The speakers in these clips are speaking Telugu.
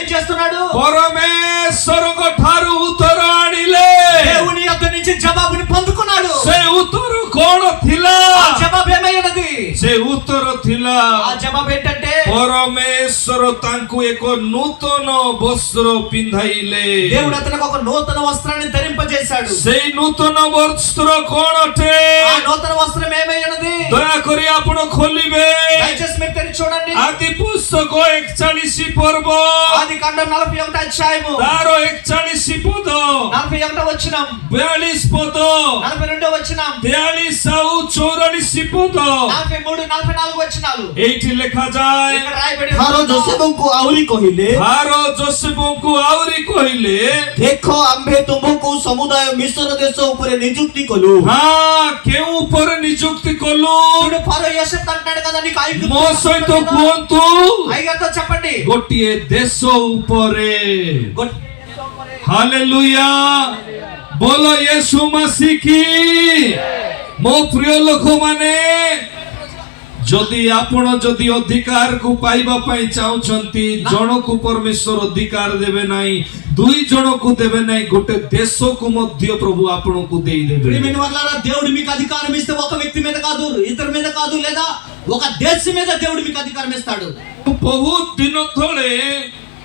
ఏం చేస్తున్నాడు? పరమేశ్వరుଙ୍କ ଠାରୁ ଉତ୍ତର ଆଣିଲେ। దేవుని యొద్ద నుంచి జవాబుని పొందుకున్నాడు। ସେ ଉତ୍ତର କଣ ଥିଲା? ఆ జవాబు ఏమైనది? ସେ ଉତ୍ତର ଥିଲା ఆ జవాబు ఏంటంటే పరమేశ్వర ତାଙ୍କୁ ଏକ ନୂତନ ବସ୍ତ୍ର ପିନ୍ଧାଇଲେ। దేవుడు అతనికి ఒక నూతన వస్త్రాన్ని ధరింపజేశాడు। ସେଇ ନୂତନ ବସ୍ତ୍ର କଣ ଅଟେ? ఆ నూతన వస్త్రం ఏమైనది? ଦୟାକରି ଆପଣ ଖୋଲିବେ దయచేసి మీరు తెరిచి చూడండి। ଆଦି ପୁସ୍ତକ 41 ପର୍ବ ఆదికాండం 41వ అధ్యాయము ତାର 41 ପଦ 41వ వచనం 42 ପଦ 42వ వచనం 43 ଆଉ 44 ପଦ 43 44 వచనాలు ଏଇଠି ଲେଖାଯାଏ। ఇక్కడ రాయబడి ଫାରୋ ଯୋସେଫଙ୍କୁ ଆହୁରି କହିଲେ, ଫାରୋ ଯୋସେଫଙ୍କୁ ଆହୁରି କହିଲେ, ଦେଖ ଆମ୍ଭେ ତୁମକୁ ସମୁଦାୟ ମିଶ୍ର ଦେଶ ଉପରେ ନିଯୁକ୍ତି କଲୁ। ହଁ କେଉଁ ଉପରେ ନିଯୁକ୍ତି କଲୁ? చూడు ఫరో యోసేపు అంటాడు కదా నీకు ఐగుప్తు ମୋ ସହିତ କୁହନ୍ତୁ ఐగుప్తుతో చెప్పండి ଗୋଟିଏ ଦେଶ ଉପରେ। ହାଲେଲୁୟା ବୋଲ ୟେଶୁ ମସିହ କି। ମୋ ପ୍ରିୟ ଲୋକମାନେ, ଯଦି ଆପଣ ଯଦି ଅଧିକାରକୁ ପାଇବା ପାଇଁ ଚାହୁଁଛନ୍ତି, ଜଣକୁ ପରମେଶ୍ୱର ଅଧିକାର ଦେବେ ନାହିଁ, ଦୁଇ ଜଣକୁ ଦେବେ ନାହିଁ, ଗୋଟେ ଦେଶକୁ ମଧ୍ୟ ପ୍ରଭୁ ଆପଣଙ୍କୁ ଦେଇଦେବେ। ప్రియమైన వారలారా, దేవుడు మీకు అధికారం ఇస్తే ఒక వ్యక్తి మీద కాదు, ఇద్దరి మీద కాదు, లేదా ఒక దేశం మీద దేవుడు మీకు అధికారం ఇస్తాడు। ବହୁତ ଦିନ ତଳେ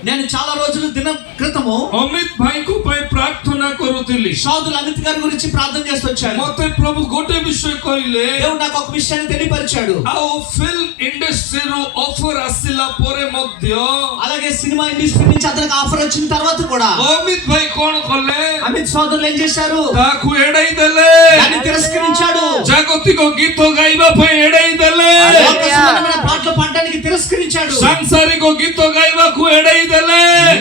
నేను చాలా రోజుల దిన క్రితము ଅମିତ ଭାଇଙ୍କ ପାଇଁ ପ୍ରାର୍ଥନା କରୁଥିଲି। సోదరులు అమిత్ గారి గురించి ప్రార్థన చేస్తూ వచ్చాను। ମତେ ପ୍ରଭୁ ଗୋଟେ ବିଷୟ କହିଲେ, దేవుడు నాకు ఒక విషయాన్ని తెలియపరిచాడు। ଆଉ ଫିଲ୍ମ ଇଣ୍ଡଷ୍ଟ୍ରିରୁ ଅଫର ଆସିଲା ପରେ ମଧ୍ୟ అలాగే సినిమా ఇండస్ట్రీ నుంచి అతనికి ఆఫర్ వచ్చిన తర్వాత కూడా ଅମିତ ଭାଇ କଣ କଲେ? అమిత్ సోదరులు ఏం చేశారు? ତାକୁ ଏଡାଇ ଦେଲେ। దాన్ని తిరస్కరించాడు। ଜାଗତିକ ଗୀତ ଗାଇବା ପାଇଁ ଏଡାଇ ଦେଲେ। లోక సంబంధమైన పాటలు పాడడానికి తిరస్కరించాడు। ସାଂସାରିକ ଗୀତ ଗାଇବାକୁ ଏଡାଇ ଦେଲେ।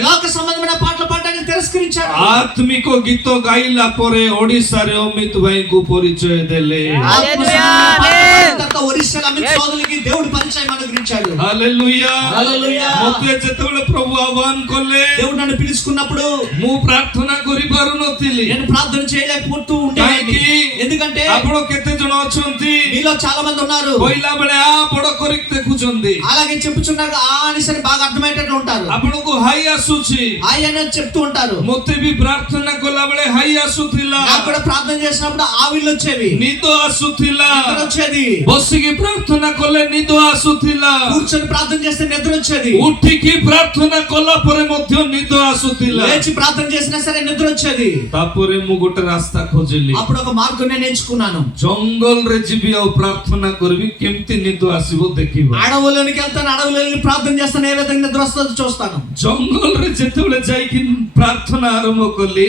లోక సంబంధమైన పాటలు పాడడానికి తిరస్కరించాడు। ଆତ୍ମିକ ଗୀତ ଗାଇଲା ପରେ ଓଡ଼ିଶାରେ ଅମିତ ଭାଇଙ୍କୁ ପରିଚୟ ଦେଲେ। ఒరిస్సాలో అమిత్ సోదరులకి దేవుడు పరిచయం అనుగ్రహించాడు। Hallelujah hallelujah. ମତେ ଯେତେବେଳେ ପ୍ରଭୁ ଆହ୍ୱାନ କଲେ, దేవుడు నన్ను పిలుచుకున్నప్పుడు ମୁଁ ପ୍ରାର୍ଥନା କରିପାରୁନଥିଲି। నేను ప్రార్థన చేయలేకపోతూ ఉండేవాడిని। ఎందుకంటే ଆପଣ କେତେ ଜଣ ଅଛନ୍ତି మీలో చాలా మంది ఉన్నారు, କହିଲା ବେଳେ ଆ ବଡ କରିକି ଦେଖୁଛନ୍ତି, అలాగే చెప్పుచున్నారు ఆ అనేసరి బాగా అర్థమయ్యేటట్లు ఉంటారు, ଆପଣଙ୍କୁ ହାଇ ଆସୁଛି। హాయ్ అనేది చెప్తూ ఉంటారు। ମତେ ବି ପ୍ରାର୍ଥନା କଲା ବେଳେ ହାଇ ଆସୁଥିଲା, నాకు కూడా ప్రార్థన చేసినప్పుడు ఆవిళ్ళు వచ్చేవి, ନିଦ ଆସୁଥିଲା। నిద్ర వచ్చేది, ବସିକି ପ୍ରାର୍ଥନା କଲେ ନିଦ ଆସୁଥିଲା, కూర్చొని ప్రార్థన చేస్తే నిద్ర వచ్చేది, ଉଠିକି ପ୍ରାର୍ଥନା କଲା ପରେ ମଧ୍ୟ ନିଦ ଆସୁଥିଲା। లేచి ప్రార్థన చేసినా సరే నిద్ర వచ్చేది। ତାପରେ ମୁଁ ଗୋଟେ ରାସ୍ତା ଖୋଜିଲି, అప్పుడు ఒక మార్గం నేను ఎంచుకున్నాను। ଜଙ୍ଗଲରେ ଯିବି ଆଉ ପ୍ରାର୍ଥନା କରିବି, କେମିତି ନିଦ ଆସିବ ଦେଖିବ। అడవులోనికి వెళ్తాను, అడవులో వెళ్ళి ప్రార్థన చేస్తాను, ఏ విధంగా నిద్ర వస్తుందో చూస్తాను। ଜଙ୍ଗଲରେ ଯେତେବେଳେ ଯାଇକି ପ୍ରାର୍ଥନା ଆରମ୍ଭ କଲି,